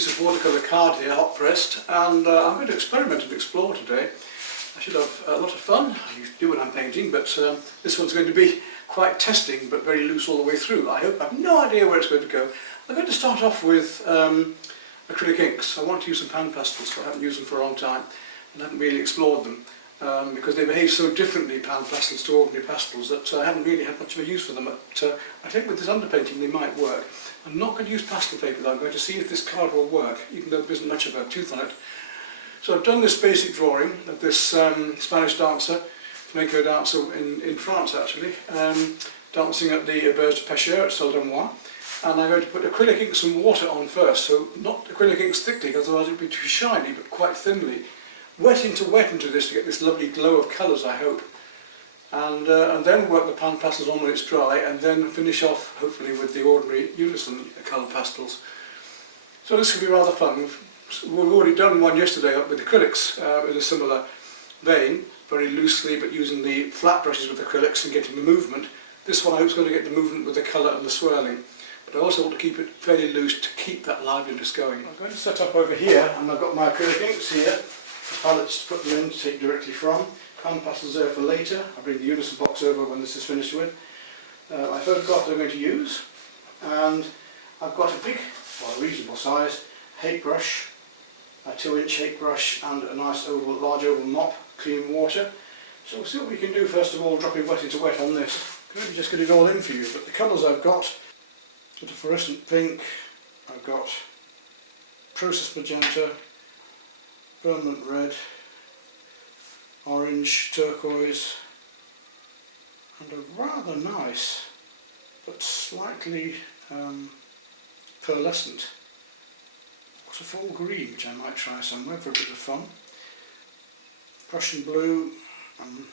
piece of watercolour card here, hot pressed, and I'm going to experiment and explore today. I should have a lot of fun. I usually do when I'm painting, but this one's going to be quite testing, but very loose all the way through. I hope. I have no idea where it's going to go. I'm going to start off with acrylic inks. I want to use some Pan Pastels, so I haven't used them for a long time, and I haven't really explored them. Because they behave so differently, Pan Pastels, to ordinary pastels, that I haven't really had much of a use for them. But I think with this underpainting they might work. I'm not going to use pastel paper though. I'm going to see if this card will work, even though there isn't much of a tooth on it. So I've done this basic drawing of this Spanish dancer, flamenco dancer in France actually, dancing at the Auberge de Pecheur at Celle Dunoise. And I'm going to put acrylic inks and water on first, so not acrylic inks thickly, because otherwise it would be too shiny, but quite thinly. Wet into this to get this lovely glow of colours, I hope. And then work the Pan Pastels on when it's dry, and then finish off, hopefully, with the ordinary Unison Colour pastels. So this could be rather fun. We've already done one yesterday with acrylics in a similar vein, very loosely, but using the flat brushes with acrylics and getting the movement. This one I hope is going to get the movement with the colour and the swirling. But I also want to keep it fairly loose to keep that liveliness going. I'm going to set up over here, and I've got my acrylic inks here. Palettes to put them in to take directly from. Pan Pastels there for later. I'll bring the Unison box over when this is finished with. My photograph I'm going to use, and I've got a big, well, reasonable size hake brush, a 2-inch hake brush, and a nice oval, large oval mop, clean water. So we'll see what we can do first of all, dropping wet into wet on this. Let me just get it all in for you. But the colours I've got, sort of fluorescent pink, I've got process magenta, permanent red, orange, turquoise, and a rather nice but slightly pearlescent waterfall green, which I might try somewhere for a bit of fun. Prussian blue and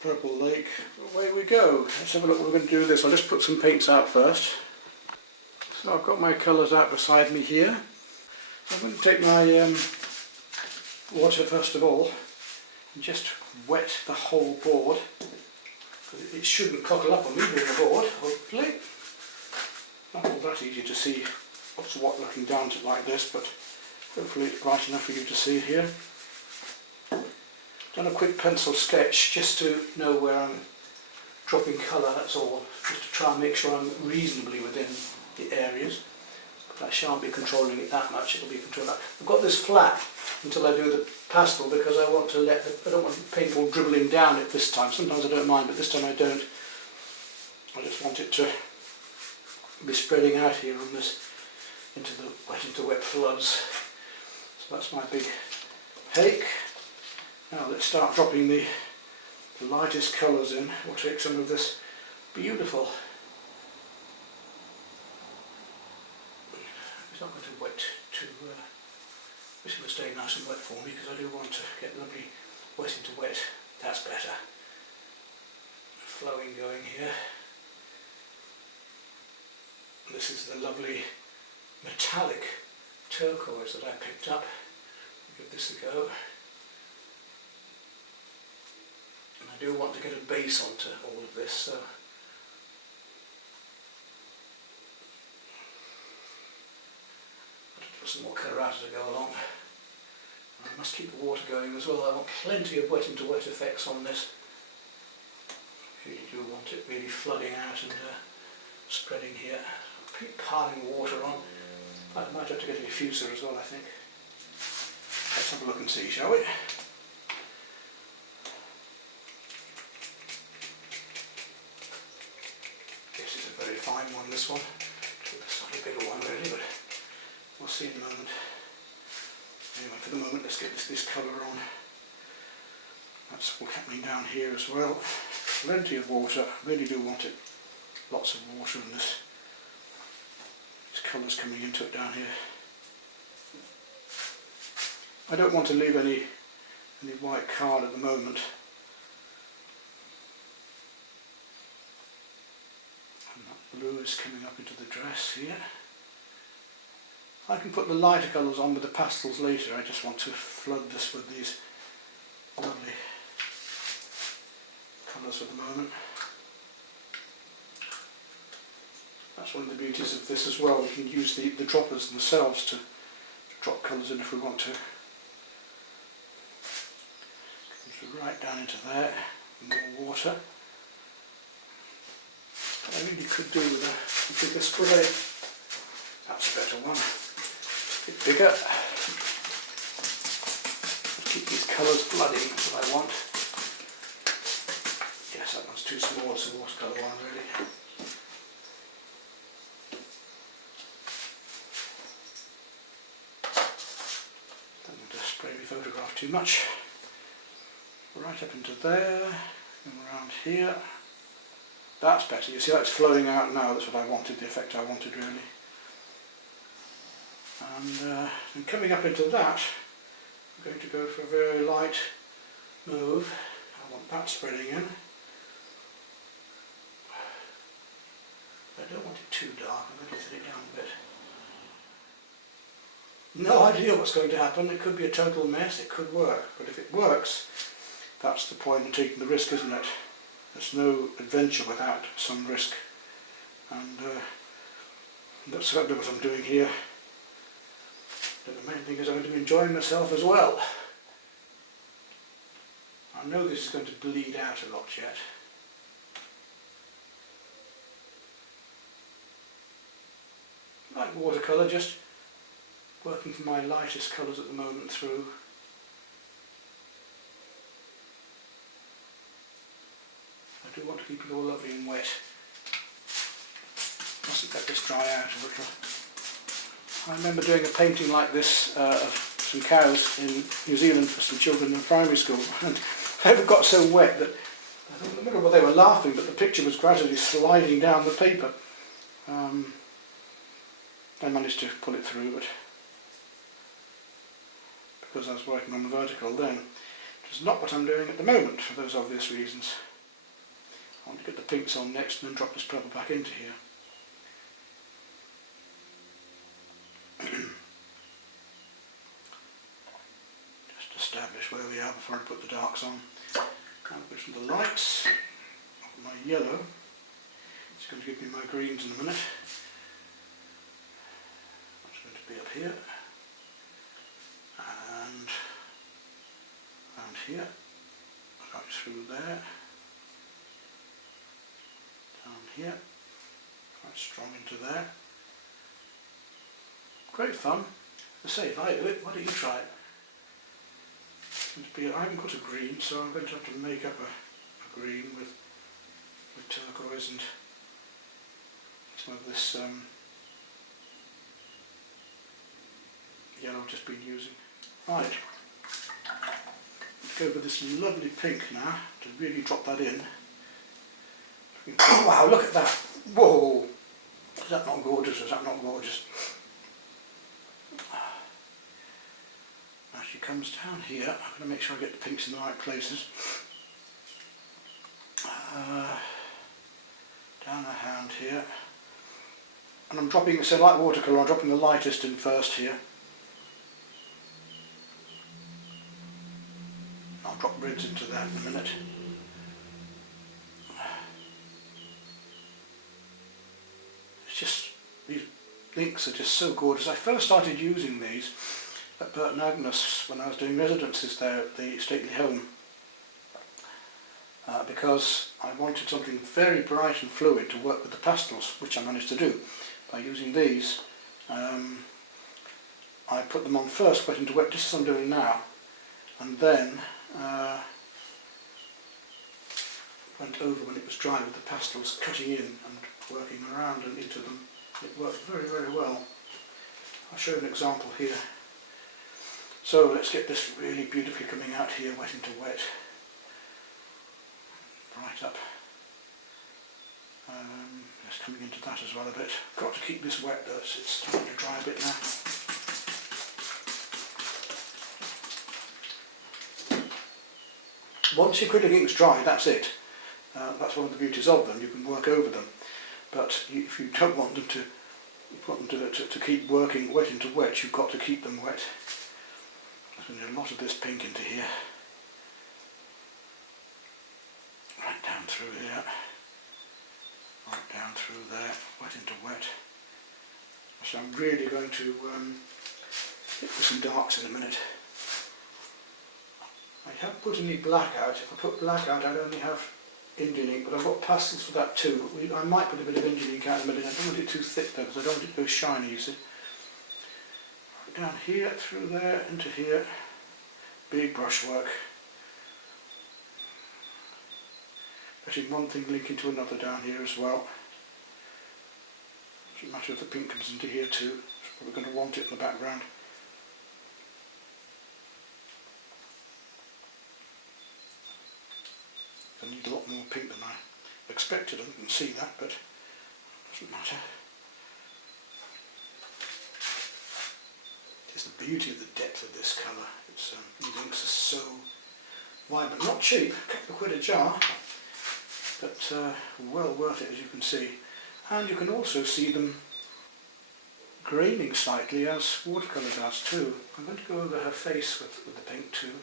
purple lake. Away we go. Let's have a look what we're going to do with this. I'll just put some paints out first. So I've got my colours out beside me here. I'm going to take my water first of all and just wet the whole board. It shouldn't cockle up on me being a board, hopefully. Not all that easy to see what's what looking down to it like this, but hopefully it's bright enough for you to see here. Done a quick pencil sketch just to know where I'm dropping colour, that's all, just to try and make sure I'm reasonably within the areas. But I shan't be controlling it that much, it'll be controlled. I've got this flat until I do the pastel because I want to I don't want the paint all dribbling down it this time. Sometimes I don't mind, but this time I don't. I just want it to be spreading out here on this into wet floods. So that's my big hake. Now let's start dropping the lightest colours in. We'll take some of this beautiful. It's not going to wet too. This will stay nice and wet for me because I do want to get lovely wet into wet. That's better. Flowing going here. This is the lovely metallic turquoise that I picked up. I'll give this a go. And I do want to get a base onto all of this, so put some more colour out as I go along. I must keep the water going as well. I want plenty of wet into wet effects on this. I really do want it really flooding out and spreading here. Keep piling water on. I might have to get a diffuser as well, I think. Let's have a look and see, shall we? This is a very fine one, this one. A slightly bigger one really, but we'll see in a moment. Anyway, for the moment, let's get this colour on. That's all happening down here as well. Plenty of water. Really do want it. Lots of water in this. This colour's coming into it down here. I don't want to leave any white card at the moment. And that blue is coming up into the dress here. I can put the lighter colours on with the pastels later. I just want to flood this with these lovely colours for the moment. That's one of the beauties of this as well. We can use the droppers themselves to drop colours in if we want to. Comes right down into there, more water. But I really could do with a bigger spray. That's a better one. A bit bigger. Keep these colours bloody, that's what I want. Yes, that one's too small, it's a watercolour one really. Don't want to spray my photograph too much. Right up into there, and around here. That's better, you see that's flowing out now, that's what I wanted, the effect I wanted really. And coming up into that, I'm going to go for a very light mauve. I want that spreading in. I don't want it too dark, I'm going to thin it down a bit. No idea what's going to happen, it could be a total mess, it could work, but if it works, that's the point of taking the risk, isn't it? There's no adventure without some risk, and that's certainly what I'm doing here. But the main thing is I'm going to be enjoying myself as well. I know this is going to bleed out a lot yet. Like watercolour, just working for my lightest colours at the moment through. I do want to keep it all lovely and wet. Mustn't let this dry out a little. I remember doing a painting like this of some cows in New Zealand for some children in primary school, and they got so wet that I don't remember whether they were laughing, but the picture was gradually sliding down the paper. I managed to pull it through, but because I was working on the vertical then, which is not what I'm doing at the moment for those obvious reasons. I want to get the pinks on next and then drop this purple back into here. Just establish where we are before I put the darks on. Now go from the lights, my yellow. It's going to give me my greens in a minute. That's going to be up here. And around here. Right through there. Down here. Quite strong into there. Great fun. I say, if I do it, why don't you try it? I haven't got a green, so I'm going to have to make up a green with turquoise and some of this yellow I've just been using. Right, let's go for this lovely pink now to really drop that in. Oh, wow, look at that! Whoa! Is that not gorgeous? Is that not gorgeous? Now she comes down here. I'm going to make sure I get the pinks in the right places. Down her hand here. And I'm dropping, so like watercolour, I'm dropping the lightest in first here. I'll drop reds into that in a minute. It's just, these inks are just so gorgeous. I first started using these at Burton Agnes when I was doing residencies there at the stately home. Because I wanted something very bright and fluid to work with the pastels, which I managed to do by using these. I put them on first, wet into wet, just as I'm doing now, and then went over when it was dry with the pastels, cutting in and working around and into them. It worked very, very well. I'll show you an example here. So let's get this really beautifully coming out here, wet into wet. Right up. Just coming into that as well a bit. Got to keep this wet though, it's starting to dry a bit now. Once your acrylic ink's dry, that's it. That's one of the beauties of them, you can work over them. But if you don't want them to keep working wet into wet, you've got to keep them wet. There's going to be a lot of this pink into here. Right down through here, right down through there, wet into wet. So I'm really going to hit with some darks in a minute. I haven't put any black out. If I put black out, I'd only have Indian ink, but I've got pastels for that too. I might put a bit of Indian ink out in a minute. I don't want it too thick though, because I don't want it to go shiny, you see. Down here, through there, into here. Big brushwork. Letting one thing link into another down here as well. Doesn't matter if the pink comes into here too. We're going to want it in the background. I need a lot more pink than I expected. I didn't see that, but it doesn't matter. It's the beauty of the depth of this colour. It's these inks are so vibrant, not cheap, a couple of quid a jar, but well worth it, as you can see. And you can also see them graining slightly, as watercolour does too. I'm going to go over her face with the pink too,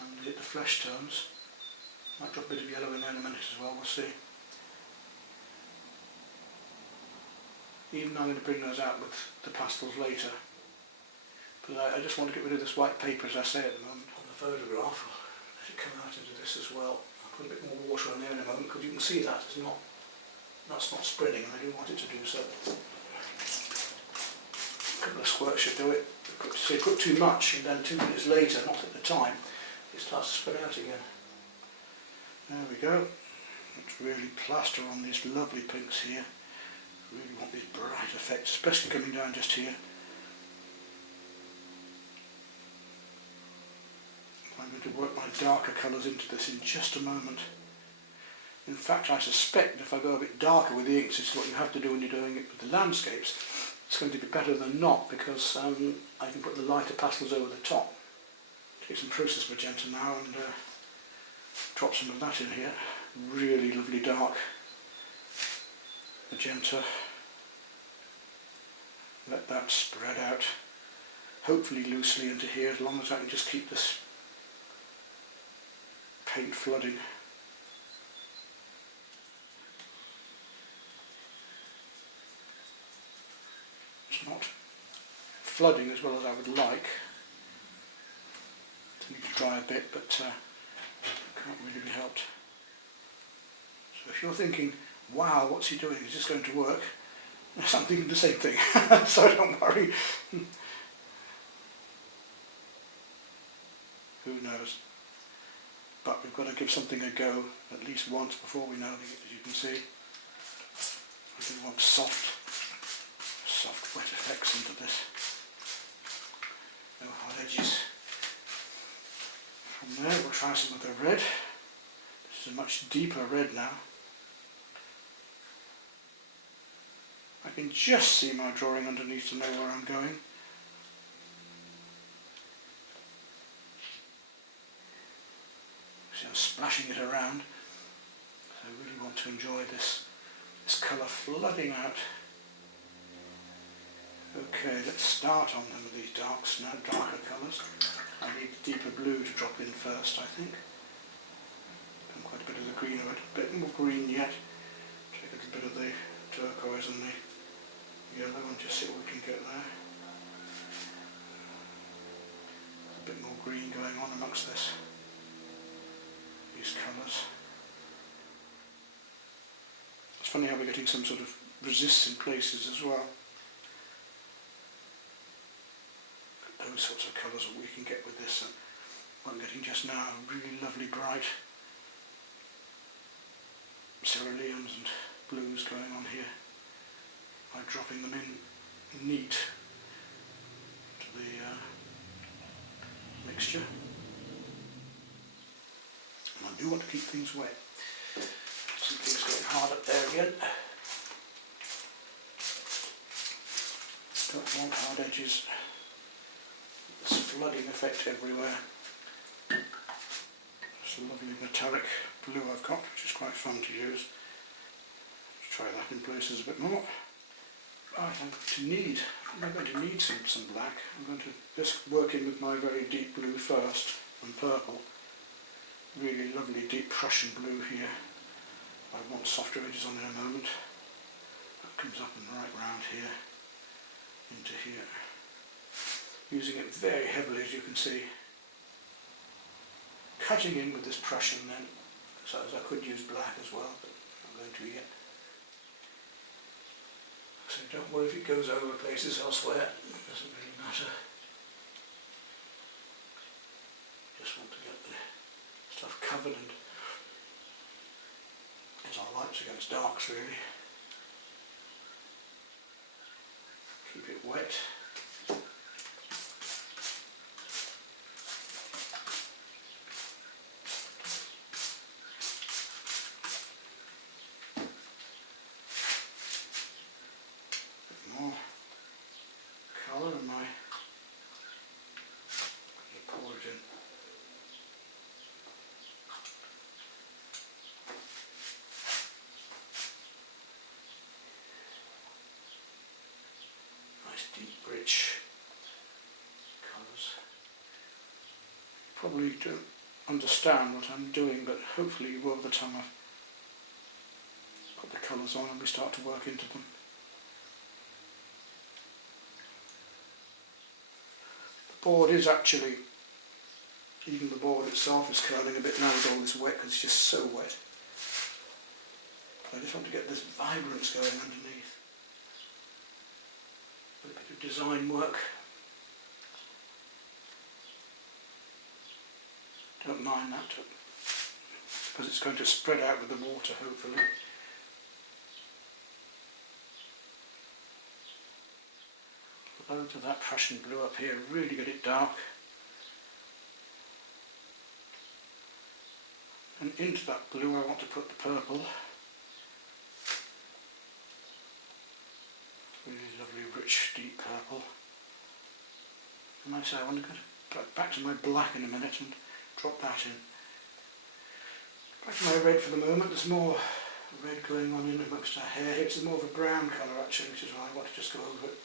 and hit the flesh tones. Might drop a bit of yellow in there in a minute as well, we'll see. Even I'm going to bring those out with the pastels later. But I just want to get rid of this white paper, as I say at the moment. On the photograph, I'll let it come out into this as well. I'll put a bit more water on there in a moment, because you can see that that's not spreading, and I do want it to do so. A couple of squirts should do it. So you put too much, and then 2 minutes later, not at the time, it starts to spread out again. There we go. Let's really plaster on these lovely pinks here. Really want these bright effects, especially coming down just here. I'm going to work my darker colours into this in just a moment. In fact, I suspect if I go a bit darker with the inks, it's what you have to do when you're doing it with the landscapes. It's going to be better than not, because I can put the lighter pastels over the top. Take some process magenta now and drop some of that in here. Really lovely dark magenta. Let that spread out, hopefully loosely into here, as long as I can just keep this paint flooding. It's not flooding as well as I would like. It needs to dry a bit, but can't really be helped. So if you're thinking, wow, what's he doing? Is this going to work? I'm thinking the same thing, so don't worry. Who knows? But we've got to give something a go at least once before we know it, as you can see. I do want soft wet effects into this. No hard edges. From there we'll try some of the red. This is a much deeper red now. I can just see my drawing underneath to know where I'm going. See, I'm splashing it around. So I really want to enjoy this colour flooding out. Okay, let's start on them with these darks now, darker colours. I need deeper blue to drop in first, I think. And quite a bit of the green, a bit more green yet. Take a little bit of the turquoise and the yellow and just see what we can get there. A bit more green going on amongst these colours. It's funny how we're getting some sort of resists in places as well. Those sorts of colours that we can get with this. And what I'm getting just now, really lovely bright ceruleans and blues going on here. By dropping them in neat to the mixture. And I do want to keep things wet. Some things going hard up there again. Don't want hard edges. This flooding effect everywhere. It's a lovely metallic blue I've got, which is quite fun to use. Let's try that in places a bit more. Right, I'm going to need some black. I'm going to just work in with my very deep blue first, and purple. Really lovely deep Prussian blue here. I want softer edges on in a moment. That comes up and right round here. into here. Using it very heavily, as you can see. Cutting in with this Prussian then, so as I could use black as well, but I'm not going to yet. So don't worry if it goes over places elsewhere, it doesn't really matter. Just want to get the stuff covered and get our lights against darks really. Keep it wet. More colour in my pour it in. Nice deep rich colours. Probably don't understand what I'm doing, but hopefully you will by the time I've put the colours on and we start to work into them. Board is actually, even the board itself is curling a bit now with all this wet because it's just so wet. I just want to get this vibrance going underneath. A bit of design work. Don't mind that because it's going to spread out with the water hopefully. Loads of that Prussian blue up here, really get it dark. And into that blue I want to put the purple. Really lovely, rich, deep purple. And like I say, I want to go back to my black in a minute and drop that in. Back to my red for the moment. There's more red going on in amongst our hair here. It's more of a brown colour actually, which is why I want to just go over it.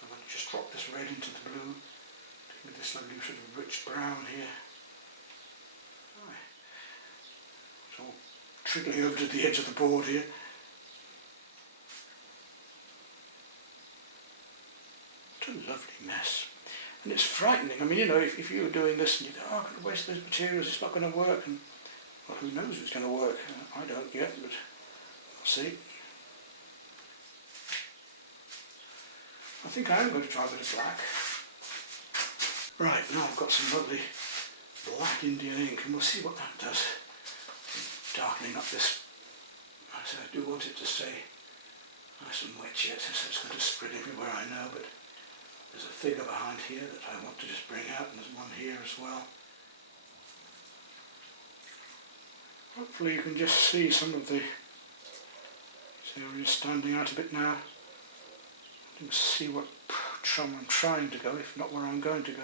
I'm going to just drop this red into the blue to give this lovely sort of rich brown here. It's all trickling over to the edge of the board here. What a lovely mess. And it's frightening. I mean, you know, if you were doing this and you go, oh, I'm going to waste those materials, it's not going to work. And well, who knows if it's going to work? I don't yet, but we'll see. I think I am going to try a bit of black. Right, now I've got some lovely black Indian ink and we'll see what that does. Darkening up this. So I do want it to stay nice and wet yet, so it's going to spread everywhere I know, but there's a figure behind here that I want to just bring out and there's one here as well. Hopefully you can just see some of the areas standing out a bit now. You can see what I'm trying to go, if not where I'm going to go.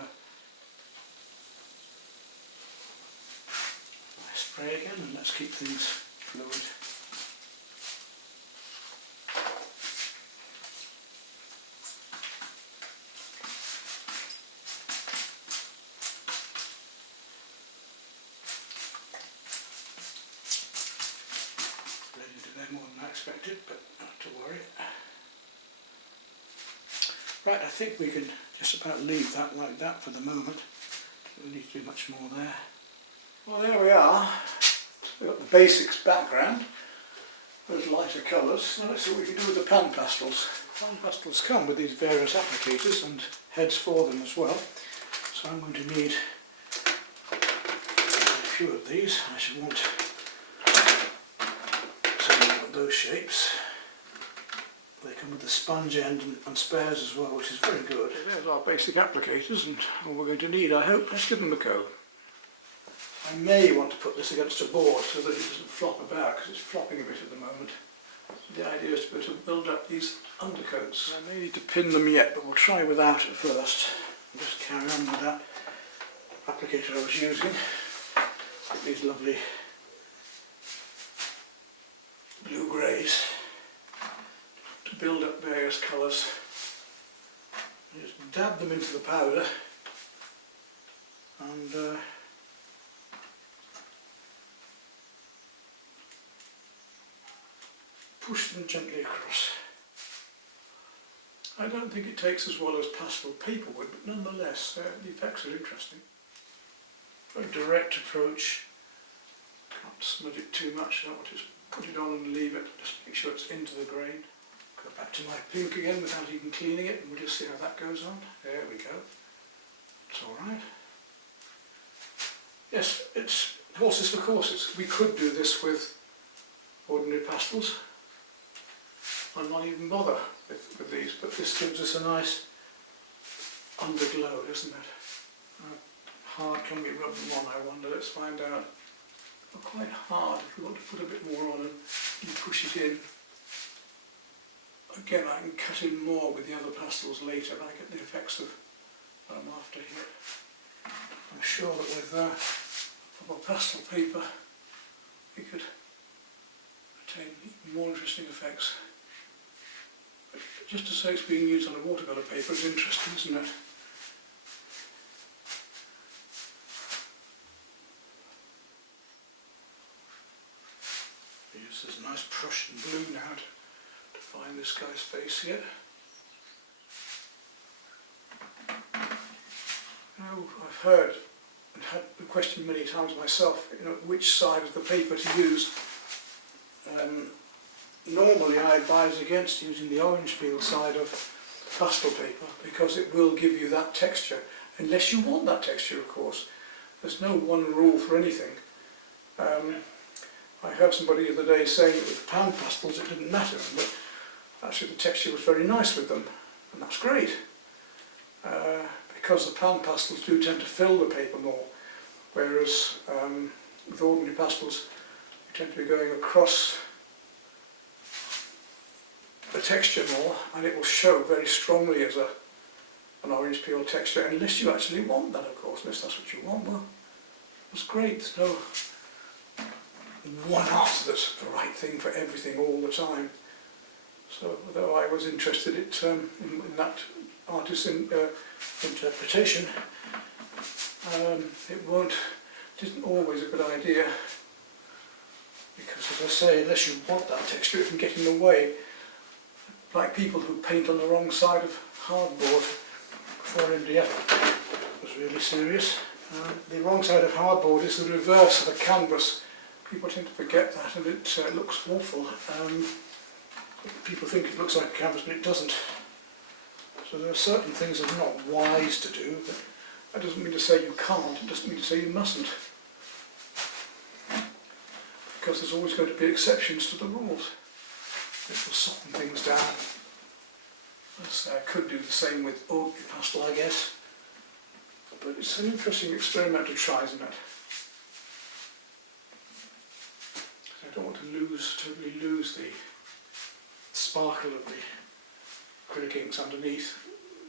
I spray again and let's keep things fluid. Blending today more than I expected, but not to worry. Right, I think we can just about leave that like that for the moment. Don't need to do much more there. Well, there we are. We've got the basics background, those lighter colours. Now let's see what we can do with the pan pastels. Pan pastels come with these various applicators and heads for them as well. So I'm going to need a few of these. I should want something of those shapes. They come with the sponge end and spares as well, which is very good. There's our basic applicators and all we're going to need, I hope. Let's give them a go. I may want to put this against a board so that it doesn't flop about, because it's flopping a bit at the moment. The idea is to be able to build up these undercoats. I may need to pin them yet, but we'll try without it first. I'll just carry on with that applicator I was using. Get these lovely blue greys to build up various colours. Just dab them into the powder and push them gently across. I don't think it takes as well as pastel paper would, but nonetheless the effects are interesting. Very direct approach. Can't smudge it too much, I don't want to just put it on and leave it, just make sure it's into the grain. Go back to my pink again without even cleaning it, and we'll just see how that goes on. There we go. It's alright. Yes, it's horses for courses. We could do this with ordinary pastels. I'll not even bother with these, but this gives us a nice underglow, doesn't it? How hard can we rub them on, I wonder? Let's find out. They're quite hard if we want to put a bit more on and you push it in. Again, I can cut in more with the other pastels later, and I get the effects of what I'm after here. I'm sure that with proper pastel paper we could attain even more interesting effects. But just to say it's being used on a watercolour paper is interesting, isn't it? Use this nice Prussian blue now to find this guy's face here. Now, I've heard and had the question many times myself, which side of the paper to use. Normally I advise against using the orange peel side of pastel paper because it will give you that texture, unless you want that texture, of course. There's no one rule for anything. I heard somebody the other day saying that with pan pastels it didn't matter, but actually the texture was very nice with them, and that's great. Because the pan pastels do tend to fill the paper more, whereas with ordinary pastels you tend to be going across the texture more, and it will show very strongly as an orange peel texture, unless you actually want that, of course. Unless that's what you want, well, that's great. There's no one answer that's the right thing for everything all the time. So, although I was interested in that artist's interpretation, it isn't always a good idea, because, as I say, unless you want that texture, it can get in the way. Like people who paint on the wrong side of hardboard. Before MDF was really serious. The wrong side of hardboard is the reverse of a canvas. People tend to forget that, and it looks awful. People think it looks like a canvas, but it doesn't. So there are certain things that are not wise to do, but that doesn't mean to say you can't, it doesn't mean to say you mustn't. Because there's always going to be exceptions to the rules. It will soften things down. I could do the same with ordinary pastel, I guess. But it's an interesting experiment to try, isn't it? I don't want to totally lose the sparkle of the acrylic inks underneath.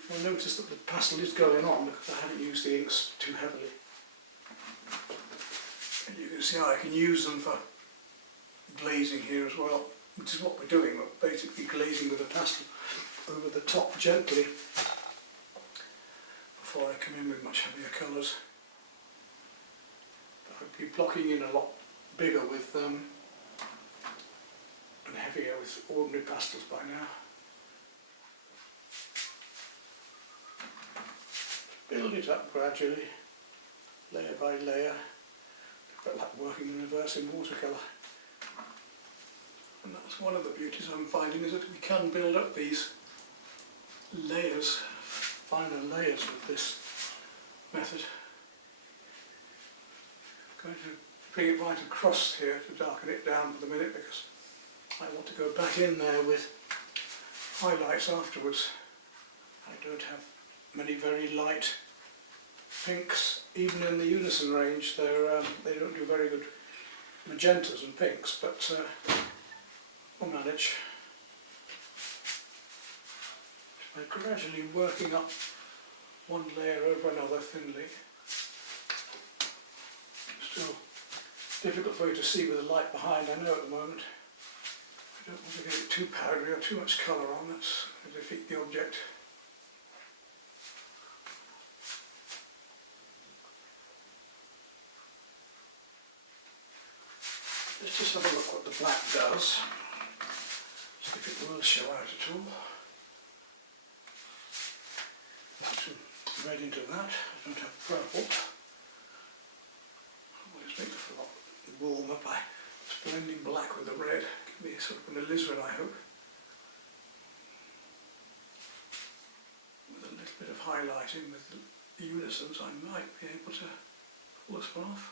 You'll notice that the pastel is going on because I haven't used the inks too heavily. And you can see how I can use them for glazing here as well, which is what we're doing. We're basically glazing with the pastel over the top gently before I come in with much heavier colours. I'd be blocking in a lot bigger with and heavier with ordinary pastels by now. Build it up gradually, layer by layer, a bit like working in reverse in watercolour. And that's one of the beauties I'm finding, is that we can build up these layers, finer layers with this method. I'm going to bring it right across here to darken it down for the minute, because I want to go back in there with highlights afterwards. I don't have many very light pinks, even in the Unison range. They don't do very good magentas and pinks, but we'll manage. By gradually working up one layer over another thinly. Still difficult for you to see with the light behind, I know at the moment. I don't want to get it too powdery or too much colour on, that's going to defeat the object. Let's just have a look what the black does, see if it will show out at all. Put some red into that. I don't have purple. I'll always make it a lot warmer by blending black with the red. Give me sort of an alizarin, I hope. With a little bit of highlighting with the unisons, I might be able to pull this one off.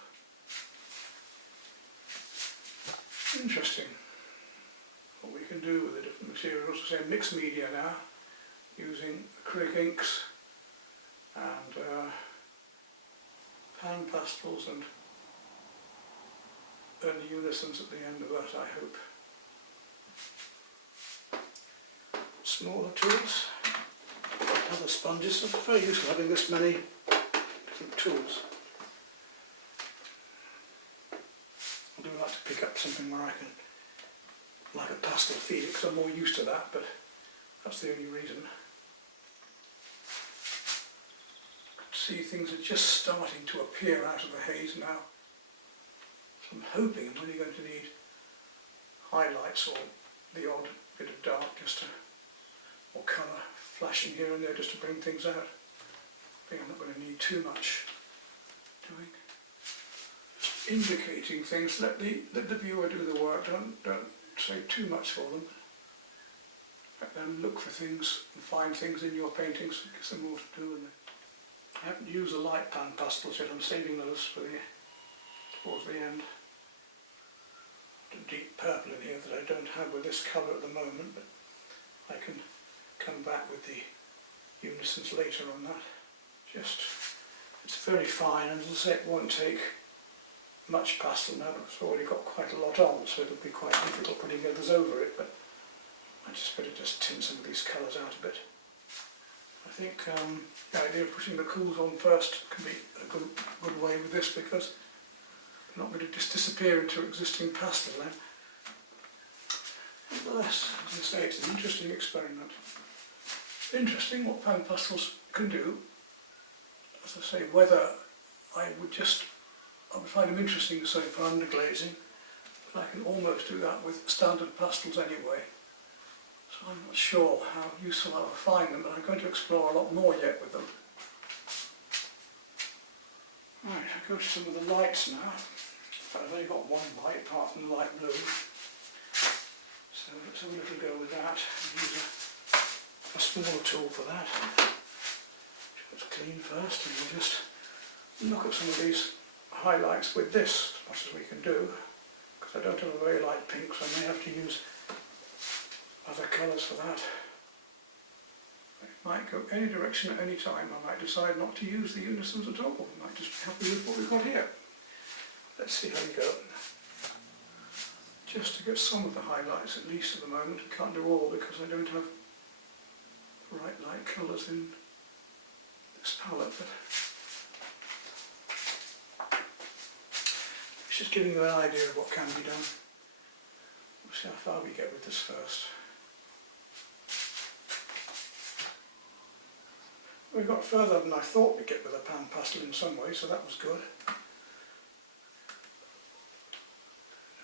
Interesting what we can do with the different materials. I say mixed media now, using acrylic inks and pan pastels and unisons at the end of that, I hope. Smaller tools, other sponges. It's very useful having this many different tools. I do like to pick up something where I can, like a pastel feed, because I'm more used to that, but that's the only reason. See, things are just starting to appear out of the haze now. So I'm hoping I'm only going to need highlights or the odd bit of dark just to, or colour flashing here and there just to bring things out. I think I'm not going to need too much doing. Just indicating things, let the viewer do the work, don't say too much for them. Let them look for things and find things in your paintings, it gives them more to do. And I haven't used the light pan pastels yet, I'm saving those for towards the end. A deep purple in here that I don't have with this colour at the moment, but I can come back with the unisons later on that. It's very fine, and as I say, it won't take much pastel now because I've already got quite a lot on, so it'll be quite difficult putting others over it, but I just better just tint some of these colours out a bit. I think the idea of putting the cools on first can be a good way with this, because they're not going to just disappear into existing pastel then. Nevertheless, as I say, it's an interesting experiment. Interesting what pan pastels can do. As I say, whether I would find them interesting, say, for underglazing, but I can almost do that with standard pastels anyway. So I'm not sure how useful I will find them, but I'm going to explore a lot more yet with them. Right, I'll go to some of the lights now. I've only got one white apart from the light blue. So let's have a little go with that. Use a smaller tool for that. Let's clean first, and we'll just look at some of these highlights with this as much as we can do. Because I don't have a very light pink, so I may have to use other colours for that. It might go any direction at any time. I might decide not to use the unisons at all. I might just be happy with what we've got here. Let's see how we go. Just to get some of the highlights at least at the moment. I can't do all because I don't have bright light colours in this palette, but it's just giving you an idea of what can be done. We'll see how far we get with this first. We got further than I thought we'd get with a pan pastel in some way, so that was good. I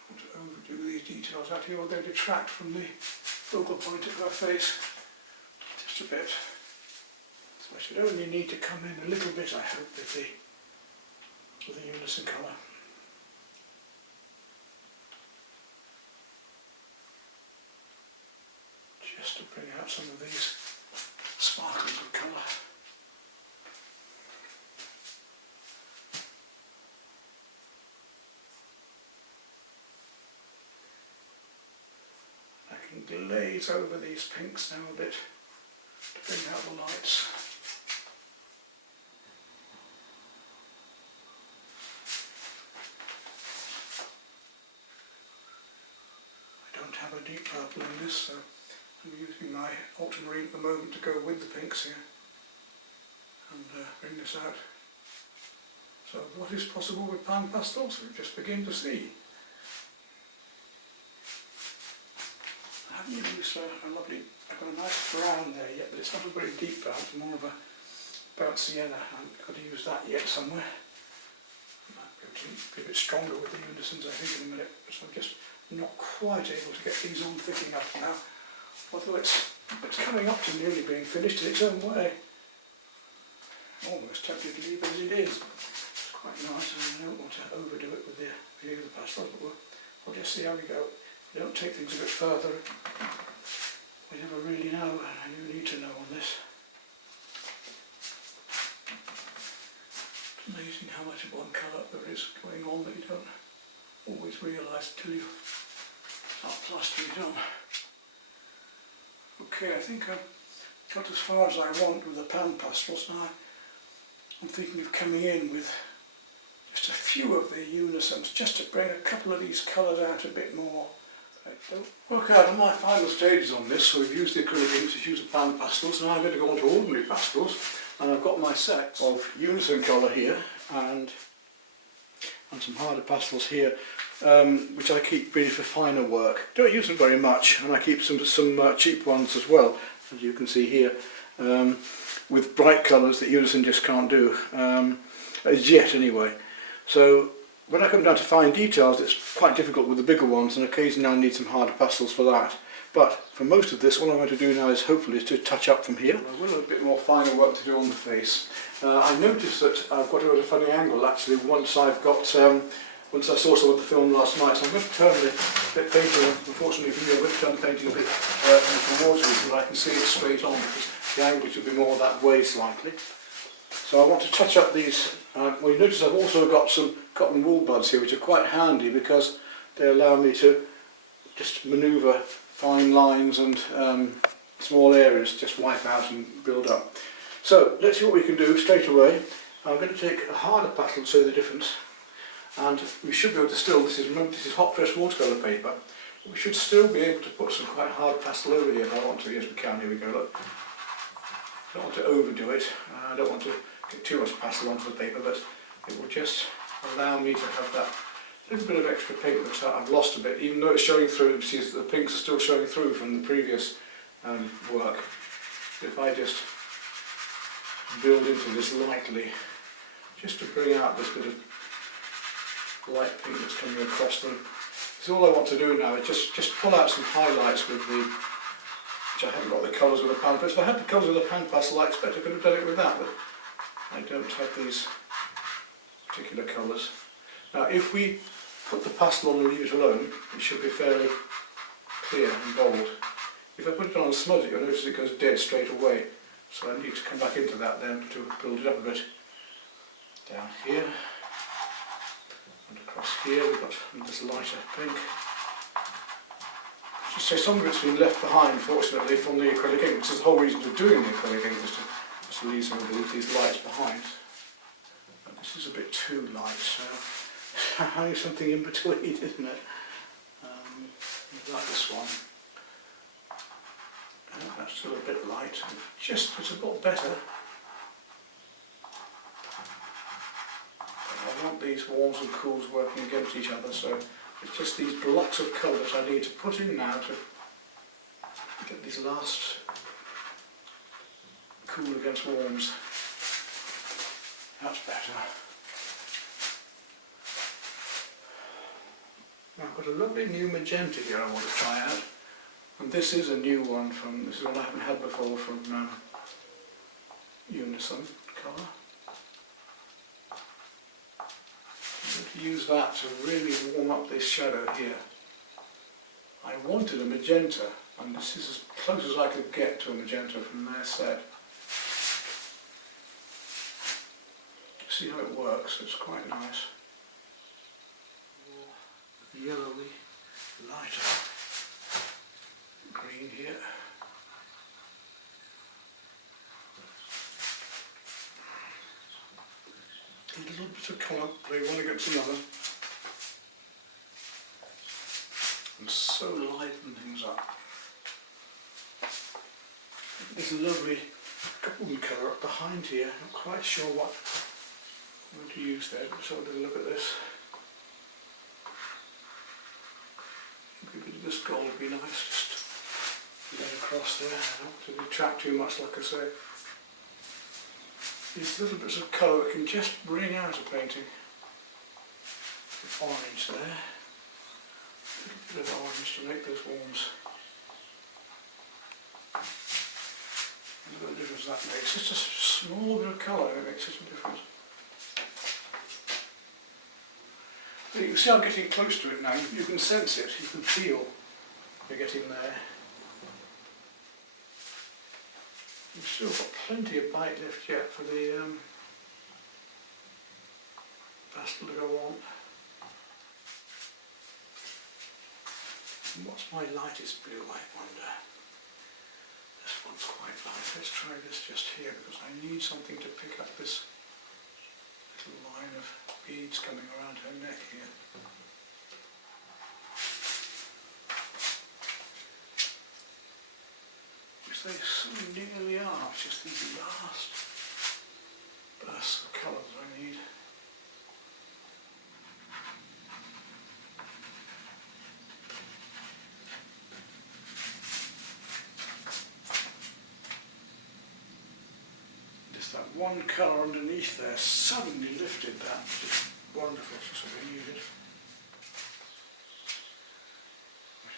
don't want to overdo these details out here, or they detract from the focal point of her face just a bit. So I should only need to come in a little bit, I hope, with the Unison Colour. Just to bring out some of these sparkles of colour. I can glaze over these pinks now a bit to bring out the lights. I don't have a deep purple in this, so I'm using my ultramarine at the moment to go with the pinks here and bring this out. So what is possible with pan pastels? We just begin to see. I haven't even used I've got a nice brown there yet, but it's not a very deep brown, it's more of a burnt sienna. I haven't got to use that yet somewhere. I might be able to be a bit stronger with the unisons, I think, in a minute, so I'm just not quite able to get these on thick enough now. Although it's coming up to nearly being finished in its own way. almost tempted to leave as it is. It's quite nice, and I don't want to overdo it with the other pastel, but we'll just see how we go. We don't take things a bit further. We never really know, and you need to know on this. It's amazing how much of one colour there is going on that you don't always realise until you start plastering it on. Okay, I think I've got as far as I want with the Pan Pastels. Now I'm thinking of coming in with just a few of the Unisons, just to bring a couple of these colours out a bit more. Okay, I'm in my final stages on this, so we've used the acrylic inks, we've used the Pan Pastels, now I'm going to go on to ordinary pastels, and I've got my sets of Unison Colour here, and some harder pastels here, which I keep really for finer work. Don't use them very much, and I keep some cheap ones as well, as you can see here, with bright colours that Unison just can't do, as yet anyway. So when I come down to fine details, it's quite difficult with the bigger ones, and occasionally I need some harder pastels for that. But for most of this, all I'm going to do now is hopefully to touch up from here. I will have a bit more finer work to do on the face. I noticed that I've got it at a funny angle actually once I saw some of the film last night, so I'm going to turn the painting, unfortunately for you, I'm going to turn the painting a bit towards me so that I can see it straight on, because the angle should be more that way slightly. So I want to touch up these, well, you notice I've also got some cotton wool buds here, which are quite handy because they allow me to just manoeuvre fine lines and small areas, just wipe out and build up. So let's see what we can do straight away. I'm going to take a harder pastel to show the difference, and we should be able to still, remember this is hot pressed watercolour paper, we should still be able to put some quite hard pastel over here if I want to. Yes, we can. Here we go, look. I don't want to overdo it, I don't want to get too much pastel onto the paper, but it will just allow me to have that little bit of extra pink that I've lost a bit, even though it's showing through. You see the pinks are still showing through from the previous work. If I just build into this lightly, just to bring out this bit of light pink that's coming across them. So all I want to do now is just pull out some highlights with the, which I haven't got the colours with the Pan Pastel. If I had the colours with the Pan Pastel, I expect I could have done it with that, but I don't have these particular colours. Now if we put the pastel on and leave it alone, it should be fairly clear and bold. If I put it on and smudge it, you'll notice it goes dead straight away. So I need to come back into that then to build it up a bit. Down here, and across here we've got this lighter pink. Just say some of it's been left behind, fortunately, from the acrylic ink, which is the whole reason for doing the acrylic ink, was to just leave some of these lights behind. But this is a bit too light, so having something in between, isn't it? Like this one. That's still a bit light. It's a lot better. I want these warms and cools working against each other, so it's just these blocks of colour that I need to put in now to get these last cool against warms. That's better. Now I've got a lovely new magenta here I want to try out, and this is a new one this is one I haven't had before from Unison Colour. I'm going to use that to really warm up this shadow here. I wanted a magenta, and this is as close as I could get to a magenta from their set. See how it works, it's quite nice. Yellowy, lighter green here. A little bit of colour, play one against another, and so lighten things up. There's a lovely golden colour up behind here. Not quite sure what I'm going to use there, but so I'll have a look at this. A bit of this gold would be nice, just lay across there. I don't want to detract too much, like I say. These little bits of colour that can just bring out a painting. The orange there. A little bit of orange to make those warms. A little bit of that makes. Just a small bit of colour, it makes such a difference. You can see I'm getting close to it now. You can sense it, you can feel you're getting there. You've still got plenty of bite left yet for the pastel to go on. And what's my lightest blue, I wonder? This one's quite light. Let's try this just here because I need something to pick up this little line of beads coming around her neck here. Which they so nearly are, just these last bursts of colours I need. Just that one colour underneath there suddenly lifted that. Just wonderful, just what we needed.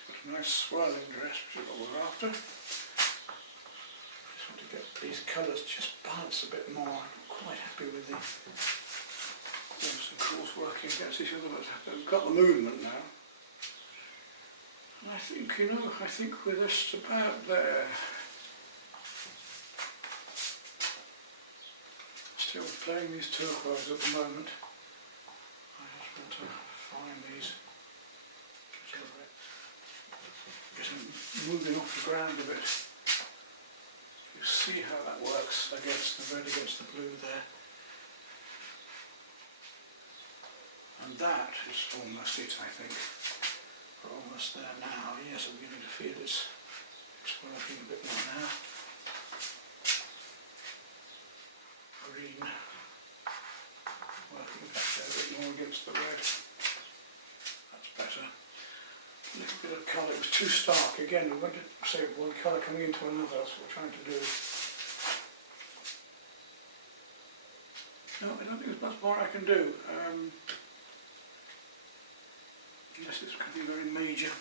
Got a nice swirling dress, which is what we're after. Just want to get these colours just balanced a bit more. I'm not quite happy with the Unison Colours working against each other, but I've got the movement now. And I think, you know, I think we're just about there. Still playing these turquoise at the moment. I just want to find these, get them moving off the ground a bit. You see how that works against the red, against the blue there. And that is almost it, I think. We're almost there now. Yes, I'm beginning to feel it's working a bit more now. Green working back there a bit more against the red. That's better. A little bit of colour. It was too stark again. We want to say one colour coming into another. That's what we're trying to do. No, I don't think there's much more I can do. Unless it's going to be very major.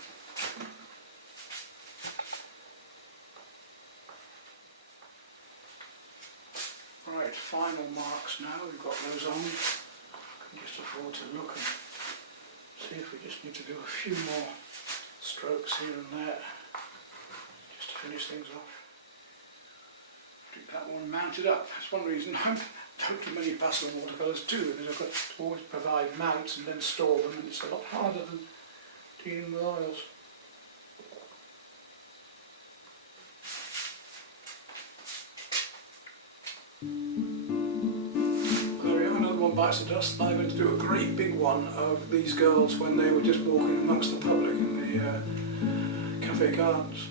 Right, final marks now, we've got those on. We can just afford to look and see if we just need to do a few more strokes here and there, just to finish things off. Keep that one mounted up. That's one reason I don't do many pastel watercolours too, because I've got to always provide mounts and then store them, and it's a lot harder than dealing with oils. Bites the dust. I'm going to do a great big one of these girls when they were just walking amongst the public in the Cafe Gardens.